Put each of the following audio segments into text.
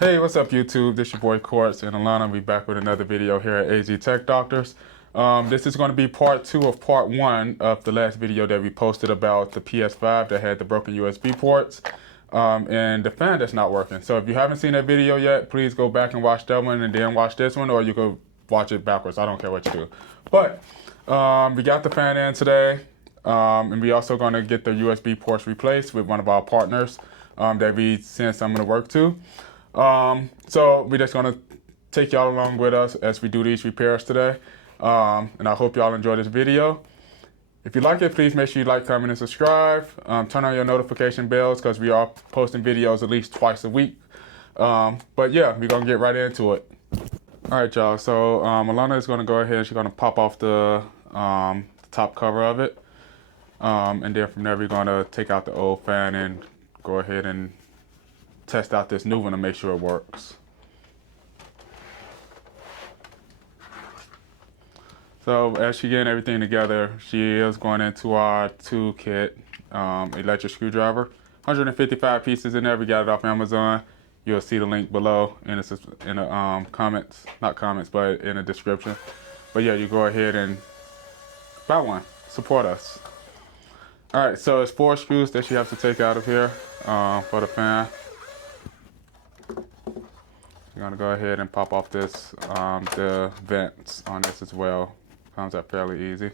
Hey, what's up YouTube? This your boy Quartz and Alana. We back with another video here at AZ Tech Doctors. This is going to be part 2 of part 1 of the last video that we posted about the PS5 that had the broken USB ports and the fan that's not working. So if you haven't seen that video yet, please go back and watch that one and then watch this one, or you go watch it backwards. I don't care what you do. But we got the fan in today, and we also going to get the USB ports replaced with one of our partners that we sent some of the work to. So we're just gonna take y'all along with us as we do these repairs today. And I hope y'all enjoy this video. If you like it, please make sure you like, comment, and subscribe. Turn on your notification bells because we are posting videos at least twice a week. But yeah, we're gonna get right into it. All right, y'all. So Alana is gonna go ahead and she's gonna pop off the top cover of it. And then from there, we're gonna take out the old fan and go ahead and test out this new one to make sure it works. So as she getting everything together, she is going into our toolkit, electric screwdriver. 155 pieces in there. We got it off Amazon. You'll see the link below in the comments, not comments, but in the description. But yeah, you go ahead and buy one. Support us. All right, so it's 4 screws that you have to take out of here for the fan. You're gonna go ahead and pop off this, the vents on this as well. Comes up fairly easy.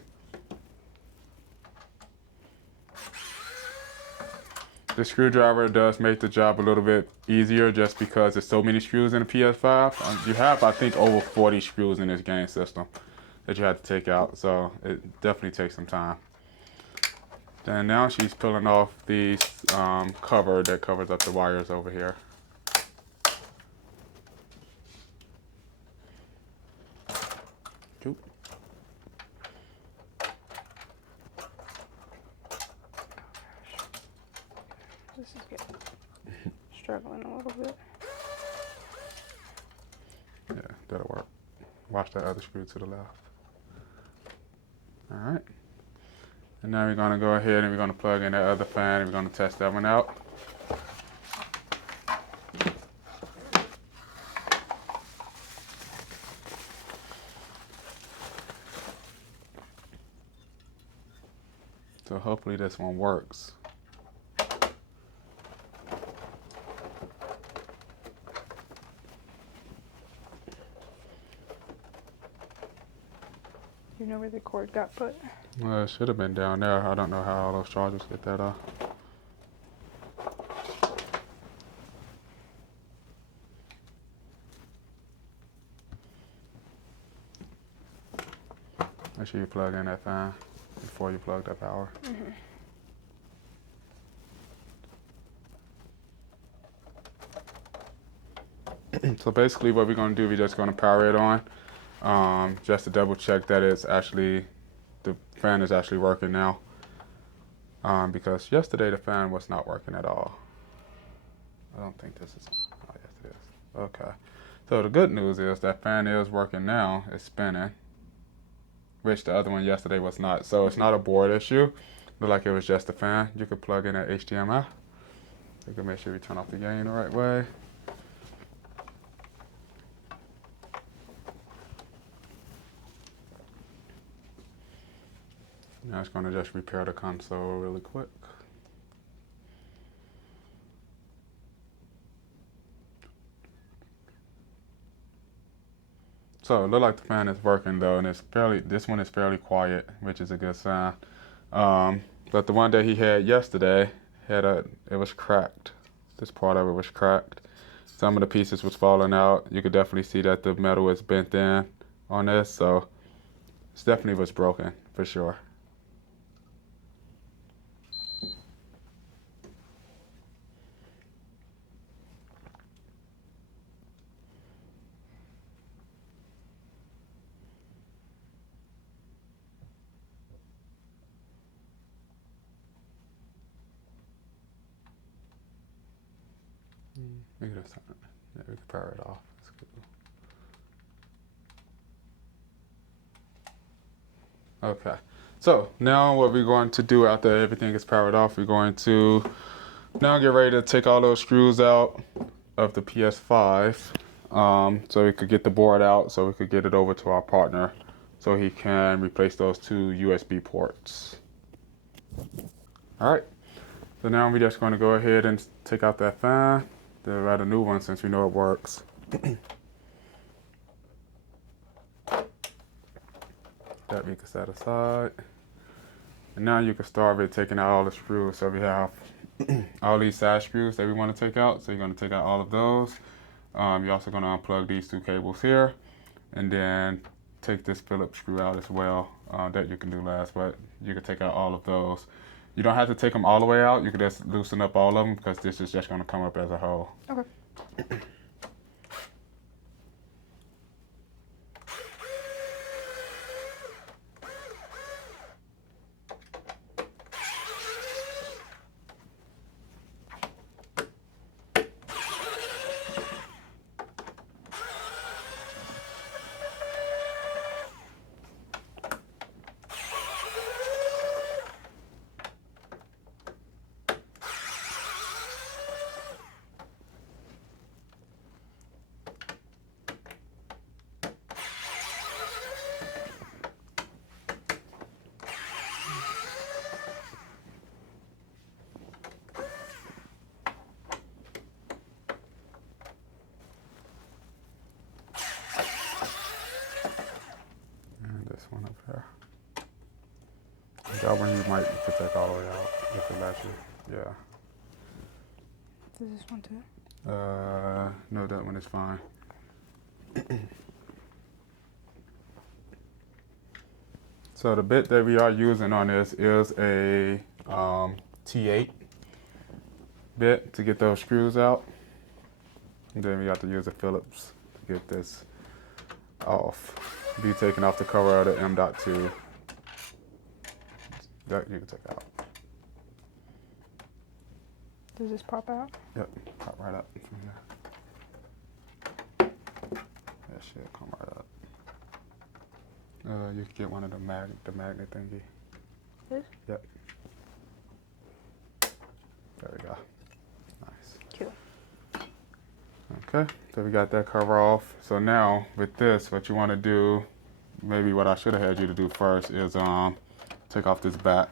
The screwdriver does make the job a little bit easier just because there's so many screws in the PS5. You have, I think, over 40 screws in this game system that you have to take out, so it definitely takes some time. Then now she's pulling off the cover that covers up the wires over here. This is getting struggling a little bit. Yeah, that'll work. Watch that other screw to the left. All right. And now we're gonna go ahead and we're gonna plug in that other fan and we're gonna test that one out. So hopefully this one works. You know where the cord got put? Well, it should have been down there. I don't know how all those chargers get that off. Make sure you plug in that fan before you plug that power. So basically what we're going to do, we're just going to power it on just to double check that it's actually, the fan is actually working now, because yesterday the fan was not working at all. I don't think this is, oh yes it is. Okay, so the good news is that fan is working now, it's spinning, which the other one yesterday was not. So it's not a board issue, looked like it was just the fan. You could plug in at HDMI. You can make sure you turn off the gain the right way. Now it's going to just repair the console really quick. So it looks like the fan is working though, and this one is fairly quiet, which is a good sign. But the one that he had yesterday it was cracked. This part of it was cracked. Some of the pieces was falling out. You could definitely see that the metal is bent in on this, so it's definitely was broken for sure. Maybe that's not, yeah, we can power it off. That's cool. Okay, so now what we're going to do after everything is powered off, we're going to now get ready to take all those screws out of the PS5, so we could get the board out, so we could get it over to our partner, so he can replace those 2 USB ports. All right. So now we're just going to go ahead and take out that fan, then write a new one since we know it works. That we can set aside. And now you can start with taking out all the screws. So we have all these side screws that we want to take out. So you're going to take out all of those. You're also going to unplug these 2 cables here. And then take this Phillips screw out as well. That you can do last, but you can take out all of those. You don't have to take them all the way out. You can just loosen up all of them because this is just going to come up as a whole. Okay. One up there. That one you might could take all the way out if it lets you. Yeah. Does this one too? No, that one is fine. So the bit that we are using on this is a T8 bit to get those screws out. And then we have to use a Phillips to get this off. Be taking off the cover of the M.2. That you can take out. Does this pop out? Yep, pop right up from here. That should come right up. You can get one of the magnet thingy. This? Yep. There we go. Nice. Cool. Okay, so we got that cover off. So now with this, what you want to do, maybe what I should have had you to do first is take off this back.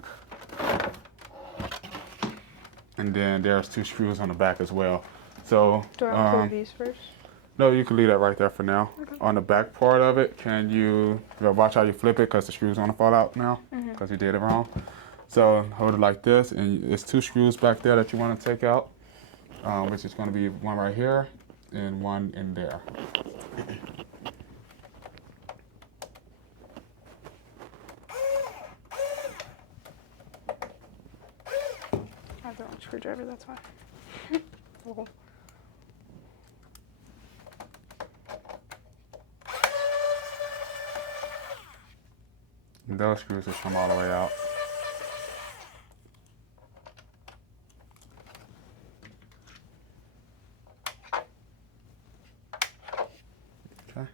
And then there's 2 screws on the back as well. So do I unclip these first? no, you can leave that right there for now. Okay. On the back part of it, can you watch how you flip it because the screws gonna fall out now because you did it wrong. So hold it like this, and it's 2 screws back there that you want to take out, which is going to be one right here and one in there. I have the wrong screwdriver, that's why. Oh. And those screws will come all the way out. Okay.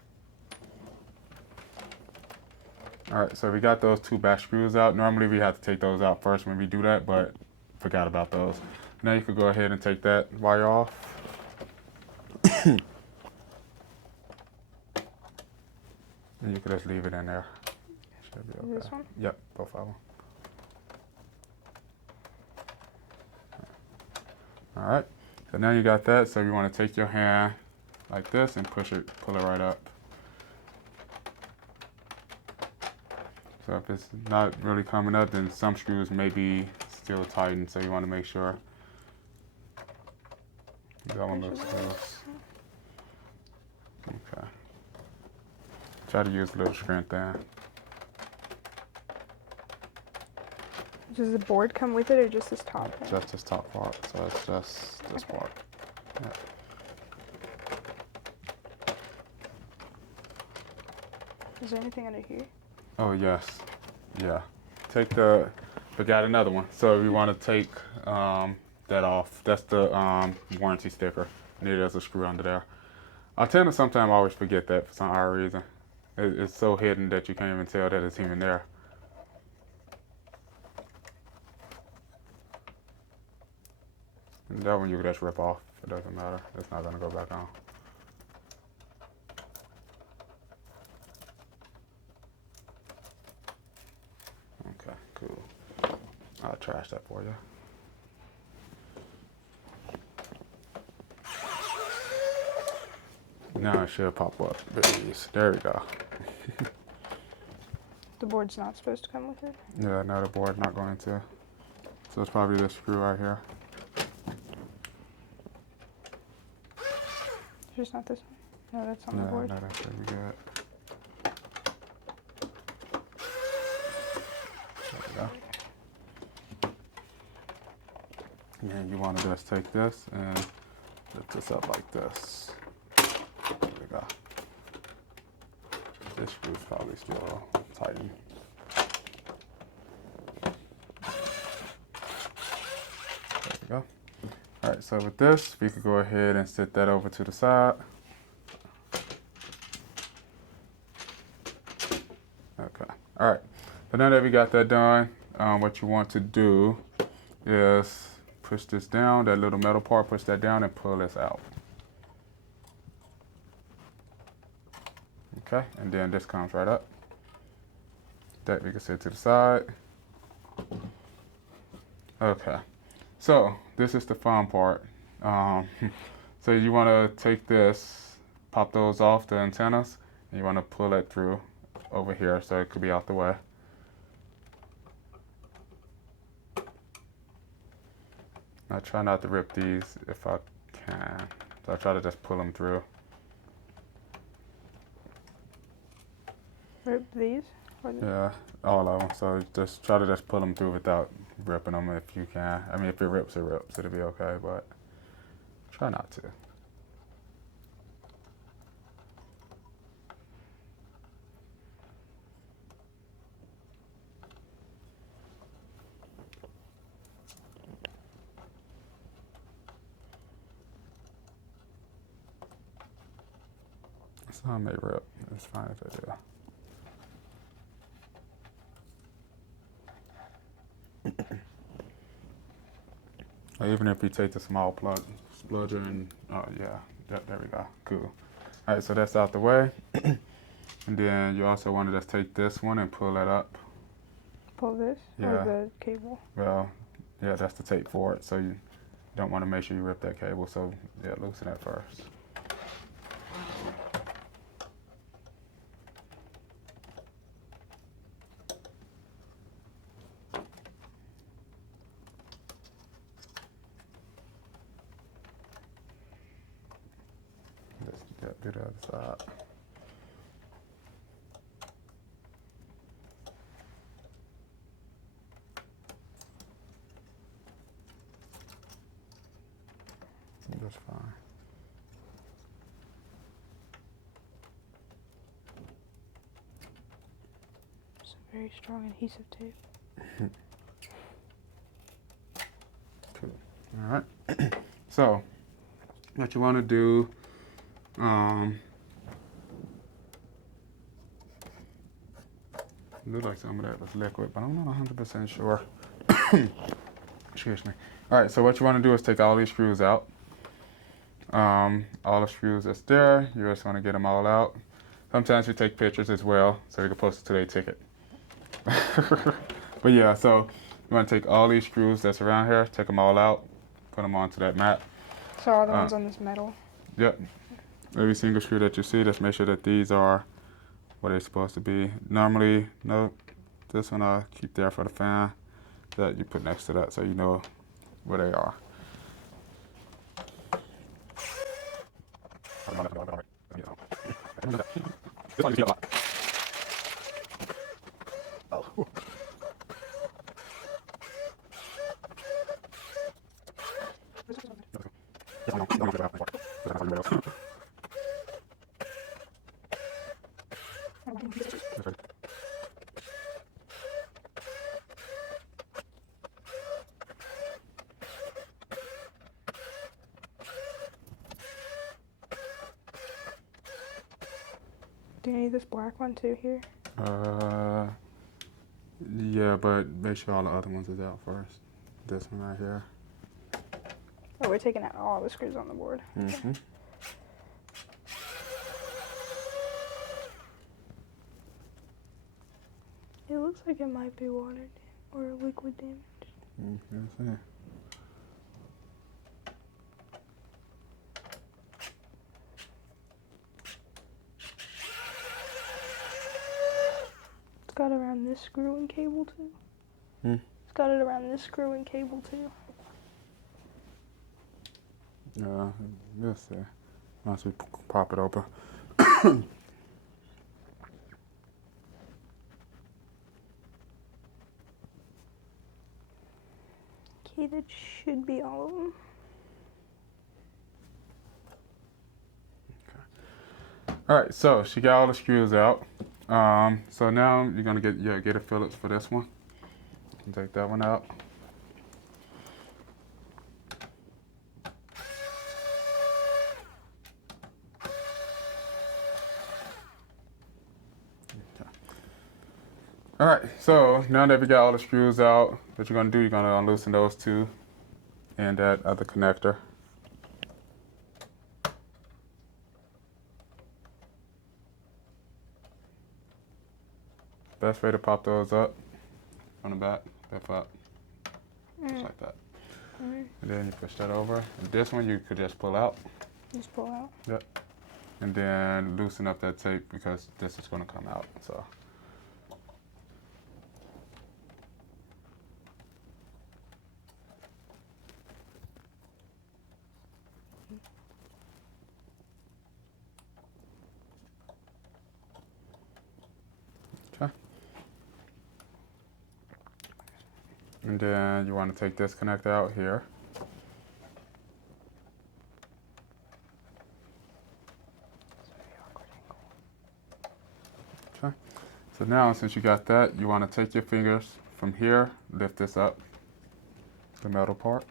All right, so we got those 2 back screws out. Normally we have to take those out first when we do that, but forgot about those. Now you could go ahead and take that wire off. And you could just leave it in there. Should be okay. This one? Yep, both of them. All right, so now you got that. So you want to take your hand like this and pull it right up. So if it's not really coming up, then some screws may be still tightened. So you want to make sure that one looks loose. Okay. Try to use a little strength there. Does the board come with it or just this top part? Just this top part. So it's just this part. Yeah. Is there anything under here? Oh yes, yeah. Take the, forgot another one. So we want to take that off. That's the warranty sticker. There's a screw under there. I tend to sometimes always forget that for some odd reason. It's so hidden that you can't even tell that it's even there. And that one you could just rip off It doesn't matter. It's not gonna go back on. Okay, cool. I'll trash that for you. Now it should pop up. There we go. The board's not supposed to come with it? Yeah, no, the board's not going to. So it's probably this screw right here. Just not this one? No, that's on the board. No, that should be good. There we go. And you want to just take this and lift this up like this. There we go. This screw's probably still tightened. There we go. All right, so with this, we could go ahead and set that over to the side. Okay, all right. So now that we got that done, what you want to do is push this down, that little metal part, push that down and pull this out. Okay, and then this comes right up. That we can set to the side. Okay, so this is the fun part. So you want to take this, pop those off the antennas, and you want to pull it through over here so it could be out the way. I try not to rip these if I can. So I try to just pull them through. Rip these? Yeah, all of them. So just try to just pull them through without ripping them if you can. I mean, if it rips, it rips. It'll be okay, but try not to. Some may rip. It's fine if they do. Or even if you take the small plug, spludger and, oh yeah, there we go, cool. All right, so that's out the way. And then you also want to just take this one and pull it up. Pull this? Yeah. Or the cable? Well, yeah, that's the tape for it. So you don't want to make sure you rip that cable. So yeah, loosen it first. Just do the other side. That's fine. Some very strong adhesive tape. Cool. All right. So, what you want to do, looked like some of that was liquid, but I'm not 100% sure. Excuse me. All right. So what you want to do is take all these screws out. All the screws that's there, you just want to get them all out. Sometimes we take pictures as well, so we can post it to their ticket. But yeah, so you want to take all these screws that's around here, take them all out, put them onto that mat. So all the ones on this metal? Yep. Every single screw that you see, just make sure that these are what they're supposed to be. Normally, no, this one I'll keep there for the fan that you put next to that so you know where they are. Do you need this black one too here? Yeah, but make sure all the other ones is out first. This one right here. Oh, we're taking out all the screws on the board. Mm-hmm. It looks like it might be water or liquid damage. Mm-hmm. It's got it around this screw and cable too. Hmm. It's got it around this screw and cable too. Let's see. Once we pop it open. Okay, that should be all of them. All right, so she got all the screws out. So now you're gonna get a Phillips for this one. You can take that one out. All right, so now that we got all the screws out, what you're gonna do, you're gonna unloosen those two and that other connector. Best way to pop those up from the back, lift up, just like that. And then you push that over. And this one you could just pull out. Just pull out. Yep. And then loosen up that tape because this is gonna come out, so. Okay. And then you want to take this connector out here. Okay. So now since you got that, you want to take your fingers from here, lift this up, the metal part.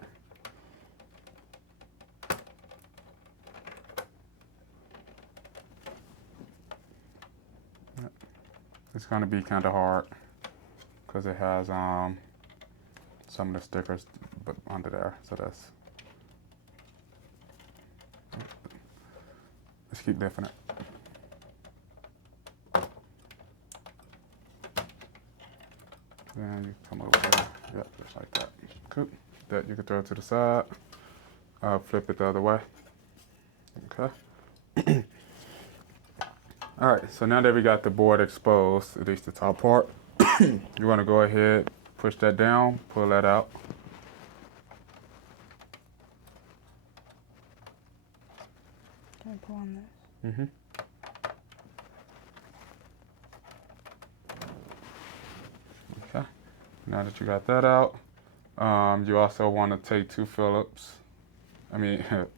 It's going to be kind of hard because it has some of the stickers but under there. So let's keep lifting it. Then you come over there. Yep, just like that. Cool. That you can throw it to the side. Flip it the other way. Okay. All right, so now that we got the board exposed, at least the top part, you want to go ahead, push that down, pull that out. Can I pull on this? Mm-hmm. Okay, now that you got that out, you also want to take two Phillips.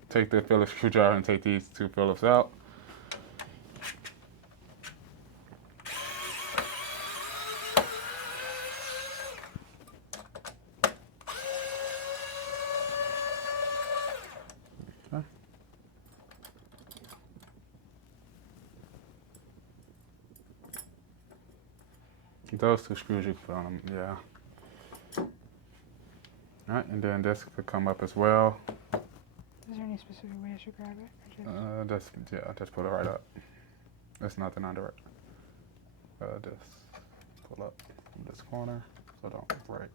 Take the Phillips screwdriver and take these two Phillips out. Okay. Those two screws you can put on them, yeah. All right, and then this could come up as well. Is there any specific way I should grab it? Or Just pull it right up. There's nothing under it. Just pull up from this corner so don't break.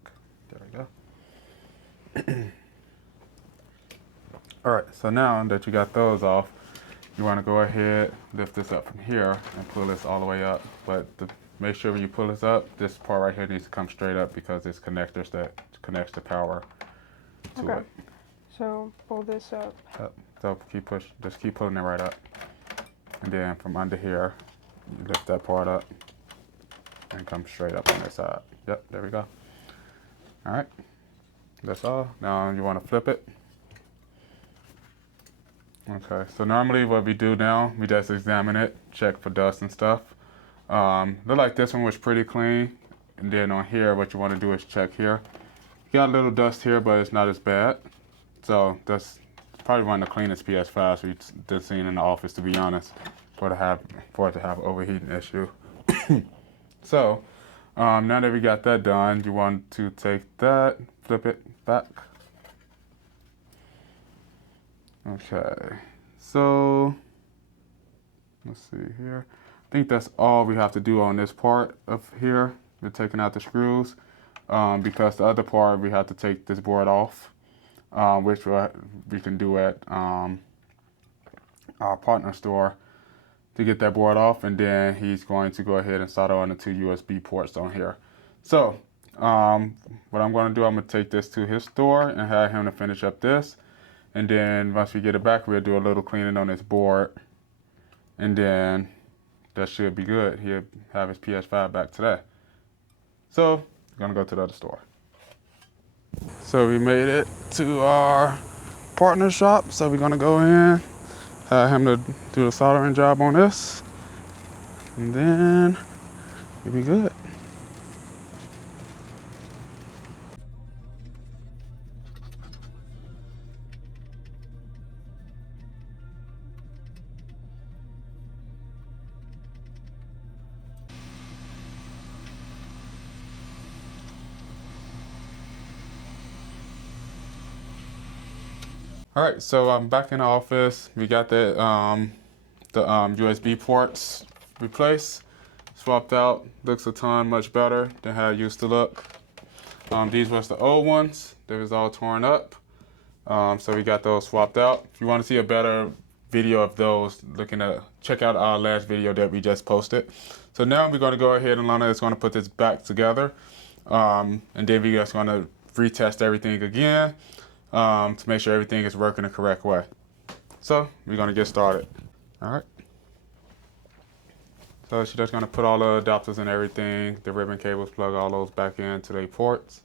There we go. All right, so now that you got those off, you want to go ahead, lift this up from here and pull this all the way up. But make sure when you pull this up, this part right here needs to come straight up because it's connectors that connects the power to it. So pull this up. Yep. So just keep pulling it right up. And then from under here, you lift that part up and come straight up on this side. Yep, there we go. All right, that's all. Now you want to flip it. Okay, so normally what we do now, we just examine it, check for dust and stuff. Look like this one was pretty clean. And then on here, what you want to do is check here. You got a little dust here, but it's not as bad. So that's probably one of the cleanest PS5s we've seen in the office, to be honest, for it to have overheating issue. So now that we got that done, you want to take that, flip it back. Okay, so let's see here. I think that's all we have to do on this part of here. We're taking out the screws because the other part we have to take this board off, which we can do at our partner store to get that board off, and then he's going to go ahead and solder on the 2 USB ports on here. So what I'm going to do, I'm going to take this to his store and have him to finish up this, and then once we get it back, we'll do a little cleaning on this board, and then that should be good. He'll have his PS5 back today. So we're going to go to the other store. So we made it to our partner shop, so we're going to go in, have him to do the soldering job on this, and then we'll be good. All right, so I'm back in the office. We got the USB ports replaced, swapped out. Looks a ton much better than how it used to look. These was the old ones. They was all torn up. So we got those swapped out. If you want to see a better video of those, check out our last video that we just posted. So now we're going to go ahead and Lana is going to put this back together, and then we're just going to retest everything again. To make sure everything is working the correct way. So we're gonna get started. All right. So she's just gonna put all the adapters and everything, the ribbon cables, plug all those back into their ports.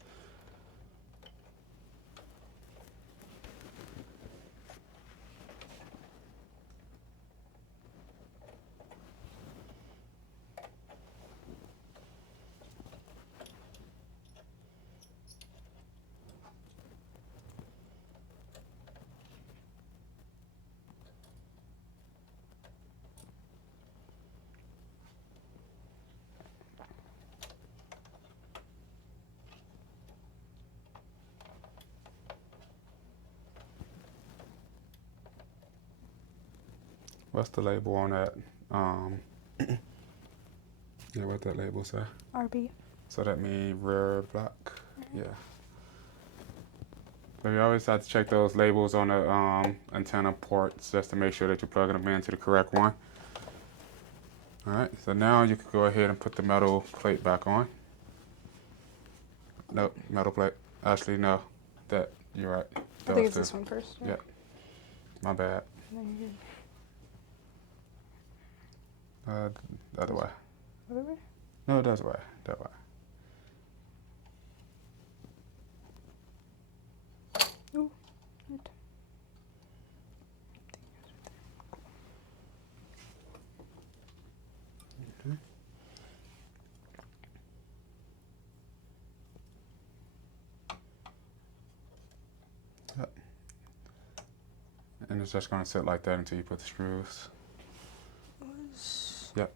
What's the label on that? Yeah, what that label say? RB. So that means rear block. Yeah. So you always have to check those labels on the antenna ports just to make sure that you're plugging them into the correct one. All right, so now you can go ahead and put the metal plate back on. Nope, metal plate. Actually, no. You're right. I think it's this one first. Yeah. My bad. The other way. Other way? No, that's way. That way. Ooh. Okay. Yep. And it's just going to sit like that until you put the screws. Yep.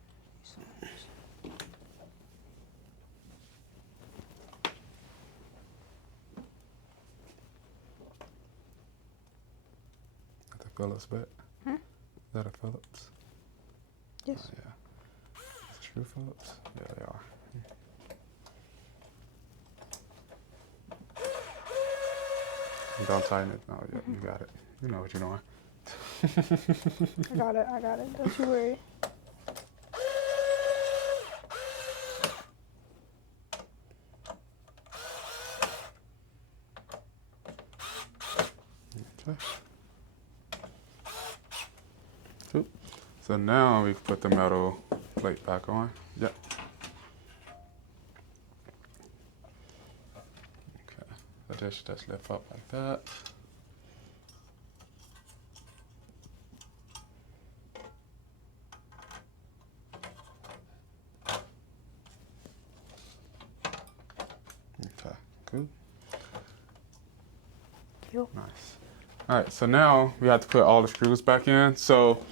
Got the Phillips bit. Hmm? Is that a Phillips? Yes. Oh, yeah. Is it true Phillips? Yeah, they are. Don't tighten it. Oh, yeah, you got it. You know what you're doing. I got it. Don't you worry. Okay. Cool. So now we can put the metal plate back on. Yep. Okay. So just lift up like that. Okay, good. Nice. All right, so now we have to put all the screws back in. So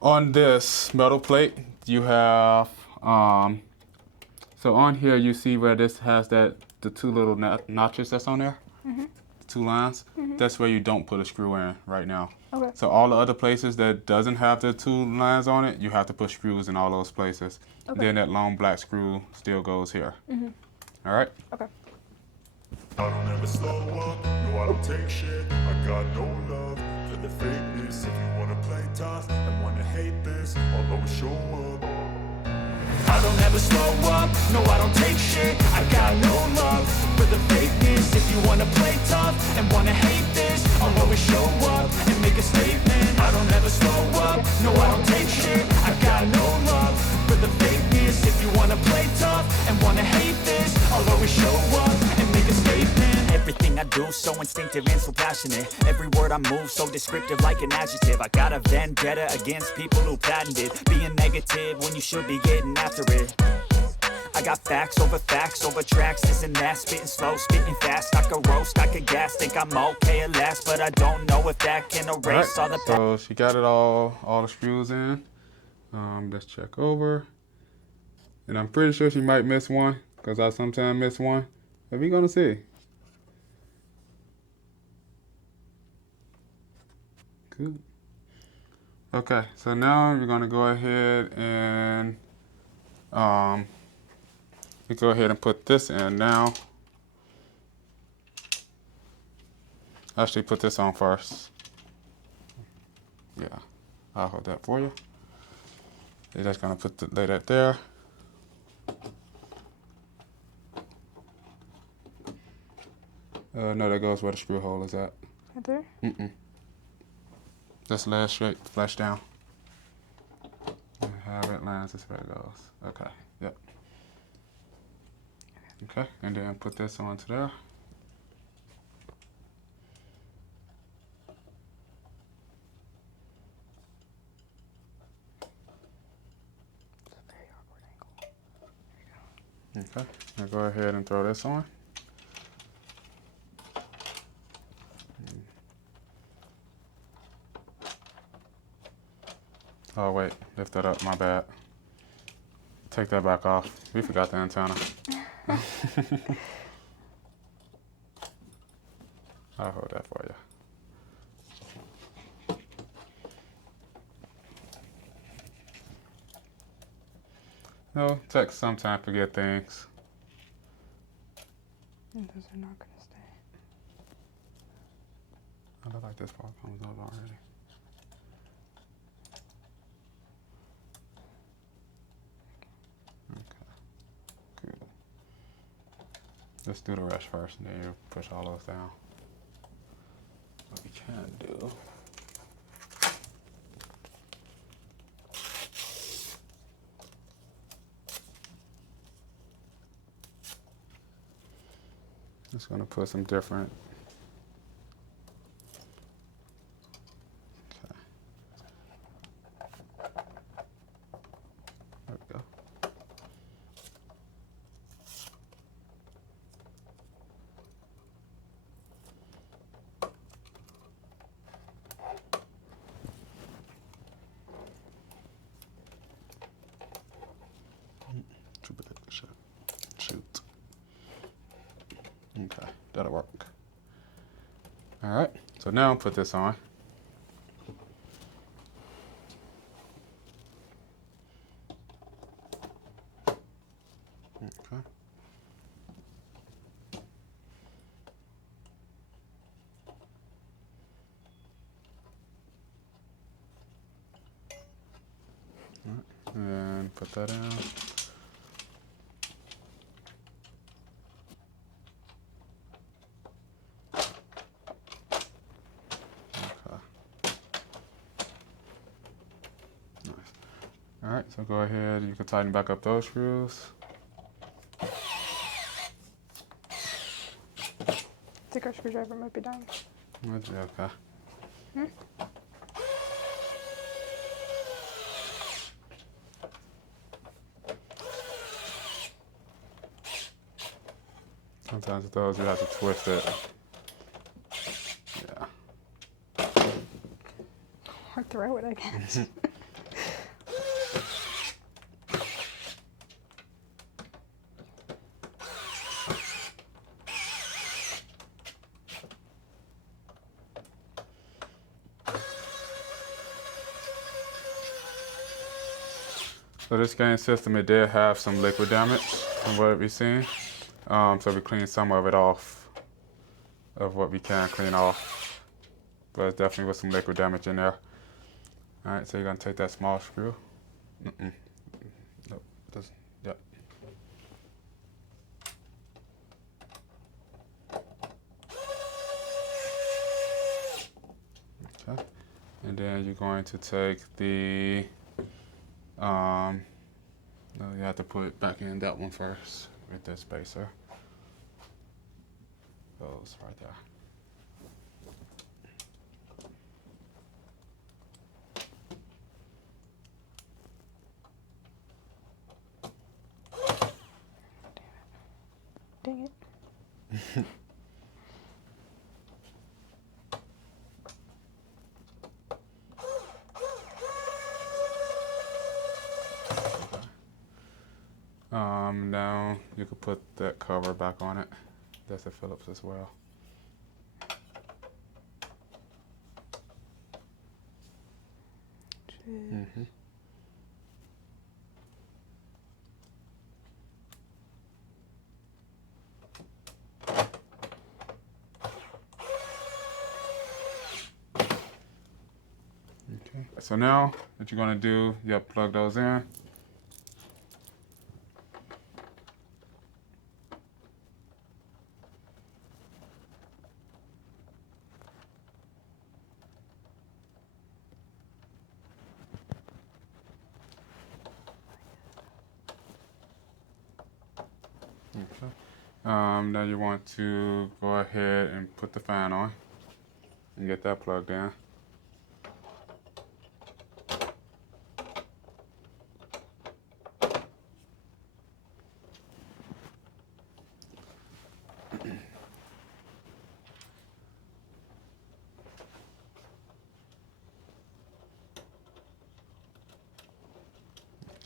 on this metal plate, you have, so on here you see where this has the two little notches that's on there. two lines, that's where you don't put a screw in right now. Okay. So all the other places that doesn't have the two lines on it, you have to put screws in all those places. Okay. Then that long black screw still goes here. All right? Okay. I don't ever slow up, no I don't take shit. I got no love for the fakeness. If you wanna play tough and wanna hate this, I'll always show up. I don't ever slow up, no I don't take shit. I got no love for the fakeness. If you wanna play tough and wanna hate this, I'll always show up and make a statement. I don't ever slow up, no I don't take shit. I got no love for the fakeness. If you wanna play tough and wanna hate this, I'll always show up and make a statement. Everything I do so instinctive and so passionate. Every word I move so descriptive like an adjective. I got a vendetta against people who patented being negative when you should be getting after it. I got facts over tracks, this and that. Spitting slow, spitting fast. I could roast, I could gas. Think I'm okay at last, but I don't know if that can erase all the So she got it all the screws in. Let's check over. And I'm pretty sure she might miss one, because I sometimes miss one. But we're gonna see. Good. Okay, so now you're gonna go ahead and we go ahead and put this in now. Actually, put this on first. Yeah, I'll hold that for you. You're just gonna lay that there. No, that goes where the screw hole is at. Right there? Just lay it straight, flush down. However it lands, that's where it goes. Okay, yep. Okay, and then put this onto there. It's a very awkward angle. There you go. Okay, now go ahead and throw this on. Oh wait, lift that up, my bad. Take that back off. We forgot the antenna. I'll hold that for you. No, techs sometimes forget things. And those are not gonna stay. I look like this part comes out already. Let's do the rest first, and then you push all those down. What we can do. Just gonna put some different. Okay. There we go. Shoot. Okay, that'll work. All right, so now put this on. Okay. All right, and put that in. All right, so go ahead, you can tighten back up those screws. I think our screwdriver might be dying. Okay. Sometimes with those you have to twist it. Yeah. Or throw it, I guess. So this game system, it did have some liquid damage from what we've seen. So we cleaned some of it off, of what we can clean off. But it's definitely with some liquid damage in there. All right, so you're gonna take that small screw. Nope, doesn't, yep. Okay, and then you're going to take the, no, you have to put it back in that one first, with that spacer. Goes right there. Dang it. Now you could put that cover back on it. That's a Phillips as well. Mm-hmm. Okay. So now what you're gonna do, you have to plug those in. Okay. Now you want to go ahead and put the fan on and get that plugged in.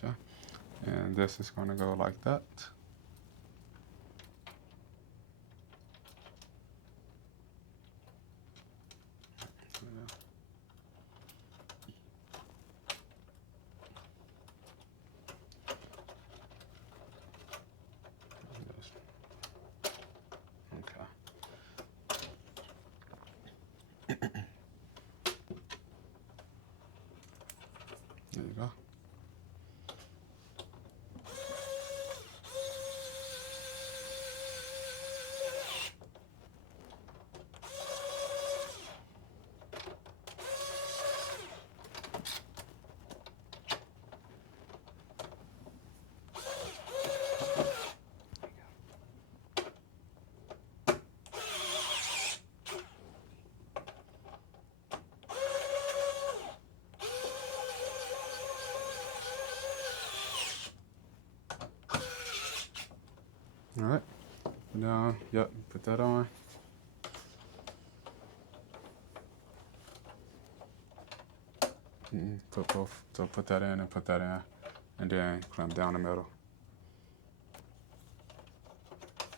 Okay. And this is going to go like that. There you go. All right. Now, yep, put that on. Put both. So put that in and put that in, and then clamp down the middle.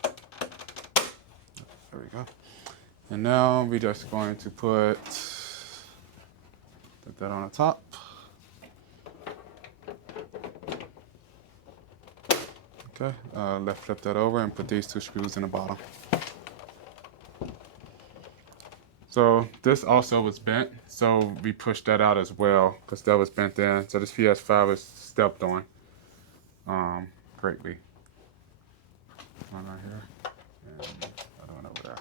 There we go. And now we're just going to put that on the top. Okay, left flip that over and put these two screws in the bottom. So this also was bent, so we pushed that out as well because that was bent in. So this PS5 is stepped on greatly. One right here and another one over there.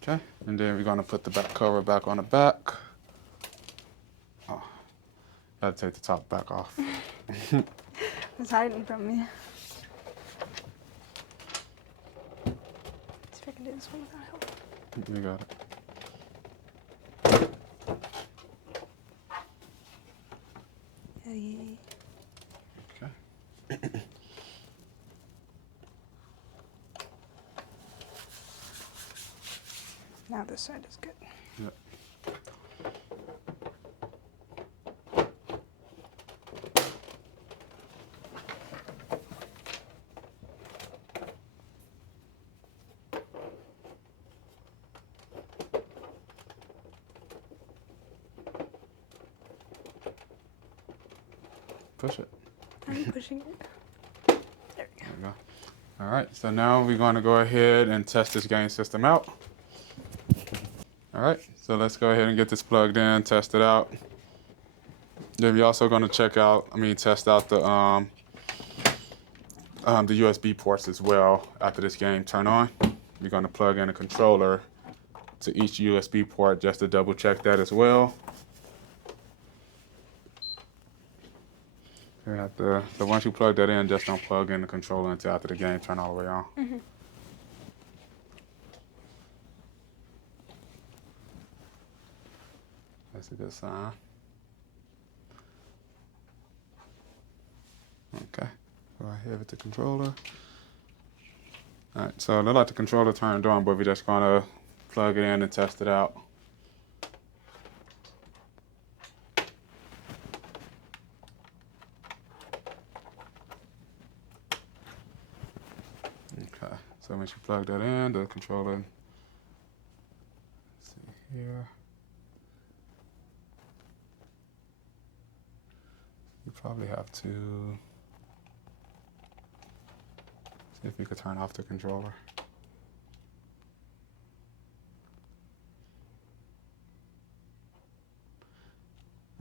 Okay, and then we're gonna put the back cover back on the back. Oh, gotta take the top back off. It's hiding from me. See if I can do this one without help. You got it. Yay. Okay. Now this side is good. Yep. Push it. I'm pushing it. There we go. There we go. All right, so now we're going to go ahead and test this game system out. All right, so let's go ahead and get this plugged in, test it out. Then we're also going to test out the USB ports as well after this game turn on. We're going to plug in a controller to each USB port just to double check that as well. You have to, so once you plug that in, just don't plug in the controller until after the game turn all the way on. Mm-hmm. That's a good sign. Okay, go ahead with the controller. All right, so it looks like the controller turned on, but we're just gonna plug it in and test it out. Okay, so once you plug that in, the controller, let's see here. You probably have to see if you could turn off the controller.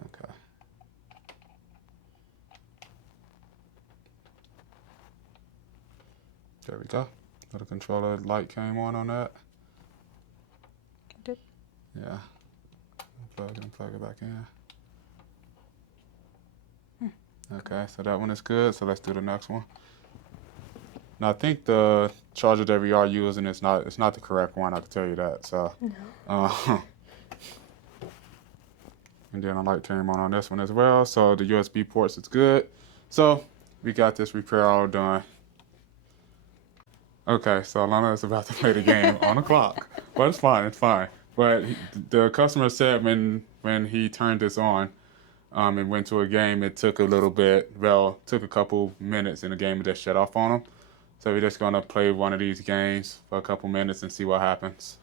Okay. There we go. So the controller light came on that. It did. Yeah. Plug it and plug it back in. Okay, so that one is good. So let's do the next one. Now I think the charger that we are using is not the correct one. I can tell you that. So. No. And then a light came on this one as well. So the USB ports is good. So we got this repair all done. Okay, so Alana is about to play the game on the clock. But it's fine, it's fine. But the customer said when he turned this on and went to a game, it took a little bit, well, took a couple minutes in the game to just shut off on him. So we're just gonna play one of these games for a couple minutes and see what happens.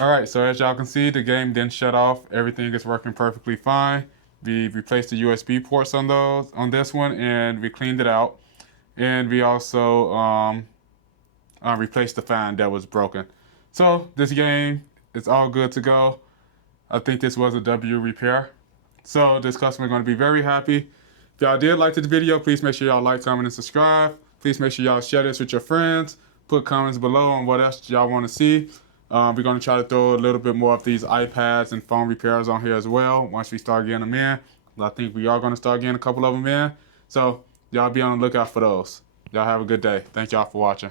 All right, so as y'all can see, the game didn't shut off. Everything is working perfectly fine. We replaced the USB ports on this one, and we cleaned it out. And we also replaced the fan that was broken. So this game is all good to go. I think this was a W repair. So this customer is going to be very happy. If y'all did like this video, please make sure y'all like, comment, and subscribe. Please make sure y'all share this with your friends. Put comments below on what else y'all want to see. We're going to try to throw a little bit more of these iPads and phone repairs on here as well once we start getting them in. I think we are going to start getting a couple of them in. So y'all be on the lookout for those. Y'all have a good day. Thank y'all for watching.